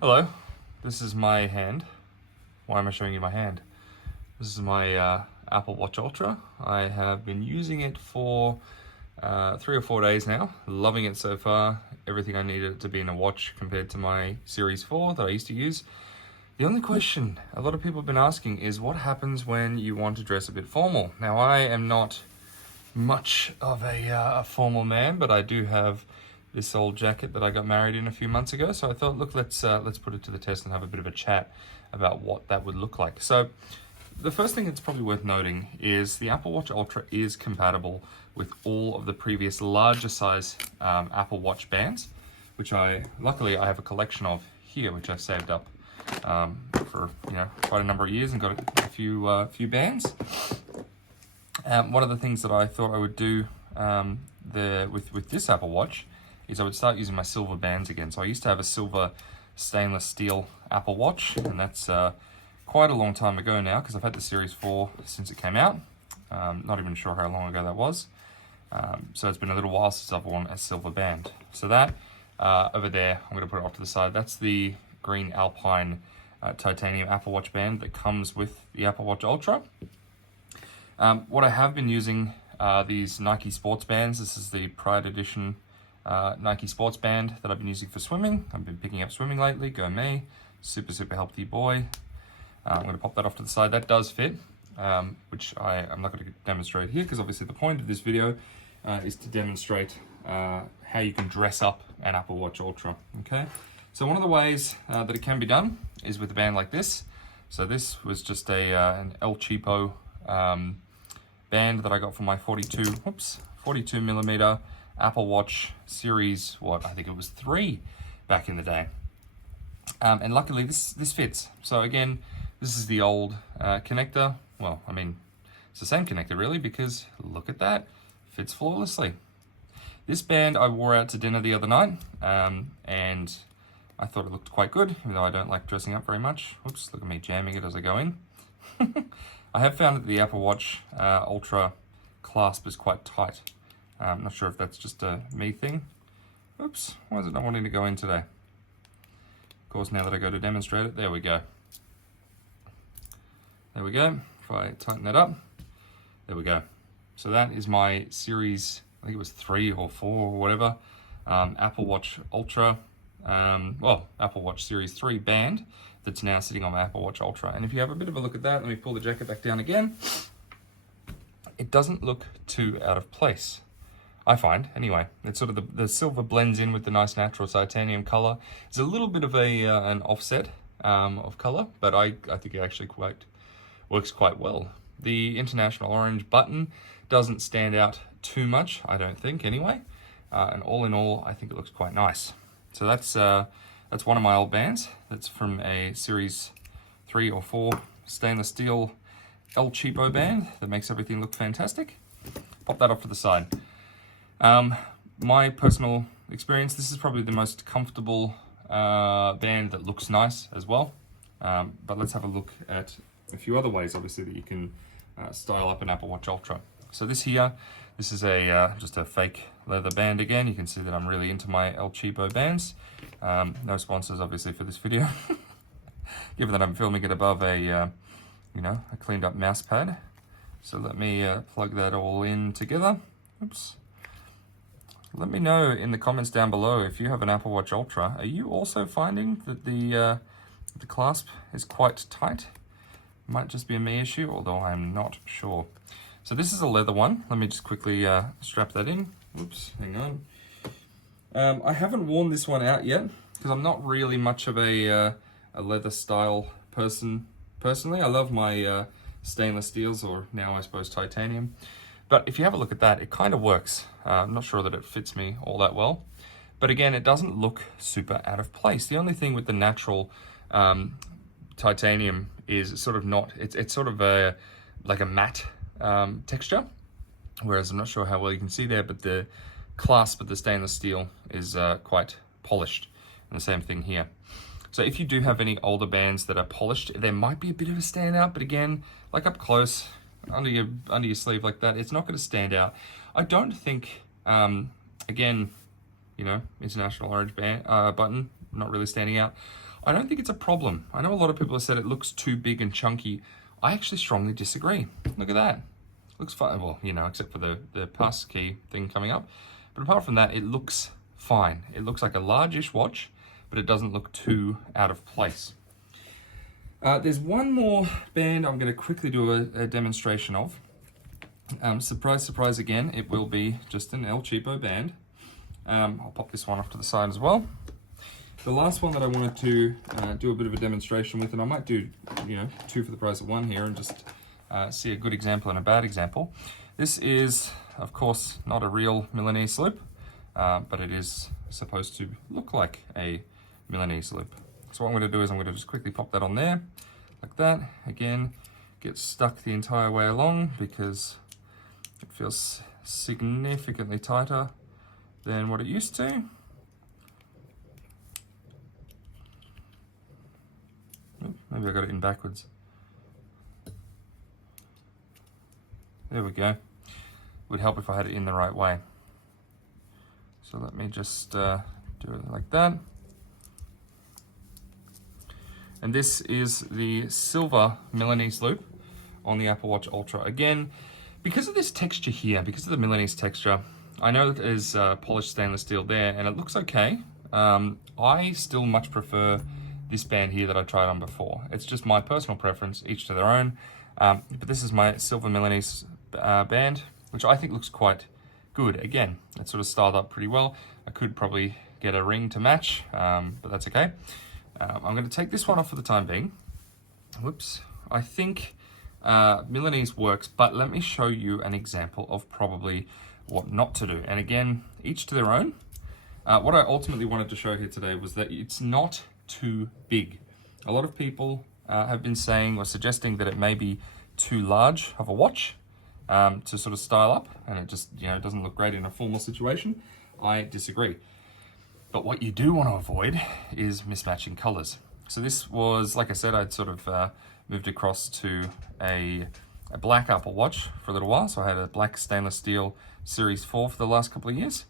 Hello, this is my hand. Why am I showing you my hand? This is my Apple Watch Ultra. I have been using it for 3 or 4 days now. Loving it so far. Everything I needed it to be in a watch compared to my Series 4 that I used to use. The only question a lot of people have been asking is what happens when you want to dress a bit formal? Now, I am not much of a formal man, but I do have this old jacket that I got married in a few months ago. So I thought, look, let's put it to the test and have a bit of a chat about what that would look like. So the first thing that's probably worth noting is the Apple Watch Ultra is compatible with all of the previous larger size Apple Watch bands, which luckily I have a collection of here, which I've saved up for quite a number of years and got a few bands. One of the things that I thought I would do with this Apple Watch is I would start using my silver bands again. So I used to have a silver stainless steel Apple Watch, and that's quite a long time ago now because I've had the Series 4 since it came out. Not even sure how long ago that was. So it's been a little while since I've worn a silver band. So that over there, I'm going to put it off to the side. That's the green Alpine titanium Apple Watch band that comes with the Apple Watch Ultra. What I have been using are these Nike sports bands. This is the Pride Edition Nike sports band that I've been using for swimming. I've been picking up swimming lately, go me. Super healthy boy. I'm going to pop that off to the side. That does fit, which I'm not going to demonstrate here because obviously the point of this video is to demonstrate how you can dress up an Apple Watch Ultra, okay? So one of the ways that it can be done is with a band like this. So this was just an El Cheapo band that I got from my 42 millimeter Apple Watch Series, I think it was 3 back in the day. And luckily this fits. So again, this is the old connector. Well, I mean, it's the same connector really because look at that, fits flawlessly. This band I wore out to dinner the other night and I thought it looked quite good, even though I don't like dressing up very much. Oops, look at me jamming it as I go in. I have found that the Apple Watch Ultra clasp is quite tight. I'm not sure if that's just a me thing. Oops, why is it not wanting to go in today? Of course, now that I go to demonstrate it, there we go. There we go. If I tighten that up, there we go. So that is my Series, I think it was 3 or 4 or whatever, Apple Watch Ultra, Apple Watch Series 3 band that's now sitting on my Apple Watch Ultra. And if you have a bit of a look at that, let me pull the jacket back down again. It doesn't look too out of place, I find, anyway. It's sort of the silver blends in with the nice natural titanium color. It's a little bit of an offset of color, but I think it actually works quite well. The international orange button doesn't stand out too much, I don't think, anyway. And all in all, I think it looks quite nice. So that's one of my old bands. That's from a Series 3 or 4 stainless steel El Cheapo band that makes everything look fantastic. Pop that off to the side. My personal experience, this is probably the most comfortable band that looks nice as well. But let's have a look at a few other ways, obviously, that you can style up an Apple Watch Ultra. So this here, this is just a fake leather band again. You can see that I'm really into my El Cheapo bands. No sponsors, obviously, for this video. Given that I'm filming it above a cleaned up mouse pad. So let me plug that all in together. Oops. Let me know in the comments down below if you have an Apple Watch Ultra. Are you also finding that the clasp is quite tight? Might just be a me issue, although I'm not sure. So this is a leather one. Let me just quickly strap that in. Whoops, hang on. I haven't worn this one out yet because I'm not really much of a leather style person. Personally, I love my stainless steels, or now I suppose titanium. But if you have a look at that, it kind of works. I'm not sure that it fits me all that well. But again, it doesn't look super out of place. The only thing with the natural titanium is it's sort of not, it's sort of like a matte texture. Whereas I'm not sure how well you can see there, but the clasp of the stainless steel is quite polished. And the same thing here. So if you do have any older bands that are polished, there might be a bit of a standout, but again, like up close, under your sleeve like that, it's not going to stand out. I don't think, again, international orange band, button, not really standing out. I don't think it's a problem. I know a lot of people have said it looks too big and chunky. I actually strongly disagree. Look at that. Looks fine. Well, you know, except for the pass key thing coming up. But apart from that, it looks fine. It looks like a largish watch, but it doesn't look too out of place. There's one more band I'm going to quickly do a demonstration of. Surprise, surprise again, it will be just an El Cheapo band. I'll pop this one off to the side as well. The last one that I wanted to do a bit of a demonstration with, and I might do, you know, 2 for the price of 1 here and just see a good example and a bad example. This is, of course, not a real Milanese loop, but it is supposed to look like a Milanese loop. So what I'm going to do is I'm going to just quickly pop that on there, like that. Again, get stuck the entire way along because it feels significantly tighter than what it used to. Maybe I got it in backwards. There we go. Would help if I had it in the right way. So let me just do it like that. And this is the silver Milanese Loop on the Apple Watch Ultra. Again, because of this texture here, because of the Milanese texture, I know that there's polished stainless steel there and it looks okay. I still much prefer this band here that I tried on before. It's just my personal preference, each to their own. But this is my silver Milanese band, which I think looks quite good. Again, it's sort of styled up pretty well. I could probably get a ring to match, but that's okay. I'm going to take this one off for the time being. Whoops. I think Milanese works, but let me show you an example of probably what not to do. And again, each to their own. What I ultimately wanted to show here today was that it's not too big. A lot of people have been saying or suggesting that it may be too large of a watch to sort of style up, and it just, you know, doesn't look great in a formal situation. I disagree. But what you do want to avoid is mismatching colors. So this was, like I said, I'd sort of moved across to a black Apple Watch for a little while. So I had a black stainless steel Series 4 for the last couple of years.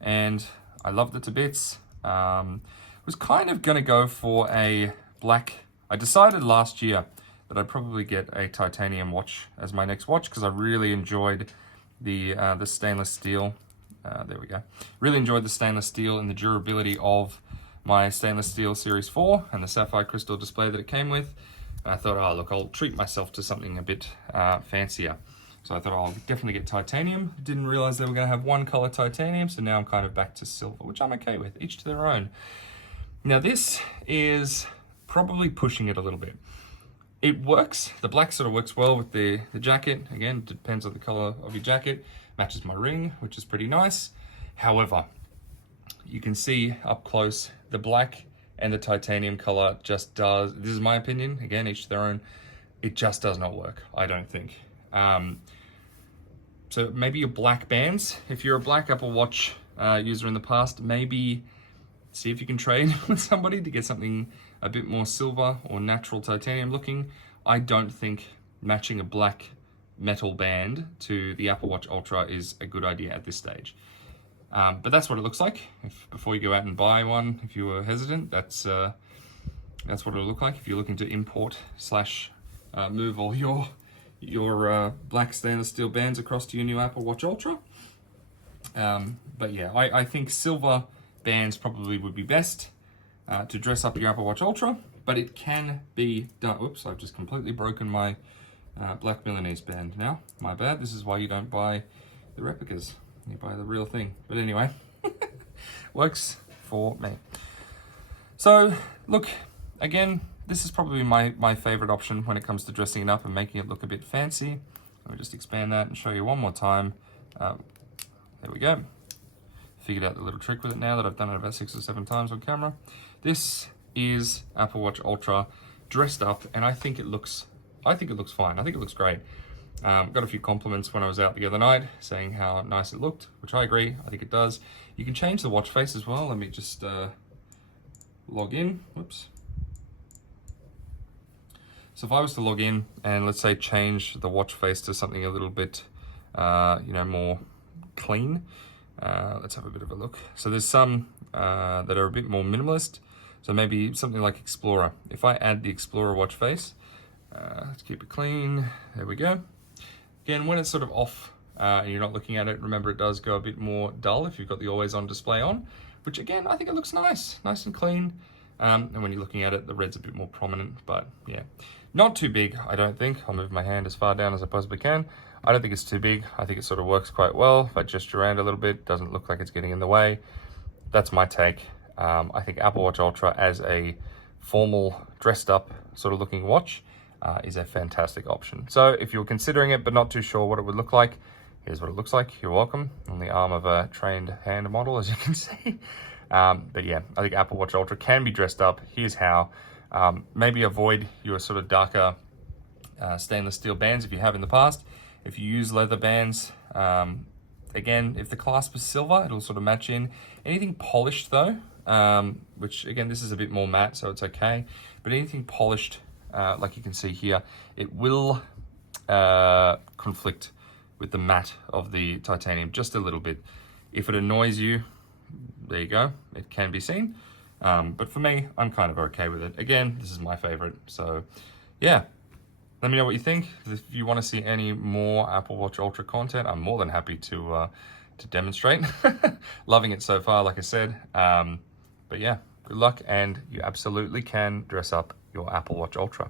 And I loved it to bits. Was kind of going to go for a black. I decided last year that I'd probably get a titanium watch as my next watch because I really enjoyed the stainless steel. There we go. Really enjoyed the stainless steel and the durability of my stainless steel Series 4 and the sapphire crystal display that it came with. And I thought, oh look, I'll treat myself to something a bit fancier. So I thought, I'll definitely get titanium. Didn't realize they were going to have one color titanium, so now I'm kind of back to silver, which I'm okay with, each to their own. Now this is probably pushing it a little bit. It works, the black sort of works well with the jacket. Again, it depends on the color of your jacket. Matches my ring, which is pretty nice. However, you can see up close, the black and the titanium color just does, this is my opinion, again, each to their own, it just does not work, I don't think. So maybe your black bands, if you're a black Apple Watch user in the past, maybe see if you can trade with somebody to get something a bit more silver or natural titanium looking. I don't think matching a black metal band to the Apple Watch Ultra is a good idea at this stage. But that's what it looks like. Before you go out and buy one, if you were hesitant, that's what it'll look like if you're looking to import / move all your black stainless steel bands across to your new Apple Watch Ultra. But yeah, I think silver bands probably would be best to dress up your Apple Watch Ultra, but it can be done. Oops, I've just completely broken my black Milanese band now. My bad. This is why you don't buy the replicas. You buy the real thing. But anyway, works for me. So look, again, this is probably my favorite option when it comes to dressing it up and making it look a bit fancy. Let me just expand that and show you one more time. There we go. Figured out the little trick with it now that I've done it about 6 or 7 times on camera. This is Apple Watch Ultra dressed up, and I think it looks fine. I think it looks great. Got a few compliments when I was out the other night saying how nice it looked, which I agree. I think it does. You can change the watch face as well. Let me just log in. Whoops. So if I was to log in and let's say change the watch face to something a little bit, more clean. Let's have a bit of a look. So there's some that are a bit more minimalist. So maybe something like Explorer. If I add the Explorer watch face, let's keep it clean. There we go. Again, when it's sort of off and you're not looking at it, remember it does go a bit more dull if you've got the always on display on, which again, I think it looks nice and clean. And when you're looking at it, the red's a bit more prominent, but yeah, not too big, I don't think. I'll move my hand as far down as I possibly can. I don't think it's too big. I think it sort of works quite well. If I gesture around a little bit, doesn't look like it's getting in the way. That's my take. I think Apple Watch Ultra as a formal, dressed up sort of looking watch is a fantastic option. So if you're considering it, but not too sure what it would look like, here's what it looks like. You're welcome. On the arm of a trained hand model, as you can see. But yeah, I think Apple Watch Ultra can be dressed up. Here's how. Maybe avoid your sort of darker stainless steel bands if you have in the past. If you use leather bands, again, if the clasp is silver, it'll sort of match in. Anything polished though, which again, this is a bit more matte, so it's okay. But anything polished, like you can see here, it will conflict with the matte of the titanium just a little bit. If it annoys you, there you go, it can be seen. But for me, I'm kind of okay with it. Again, this is my favorite, so yeah. Let me know what you think. If you want to see any more Apple Watch Ultra content, I'm more than happy to demonstrate. Loving it so far, like I said. But yeah, good luck, and you absolutely can dress up your Apple Watch Ultra.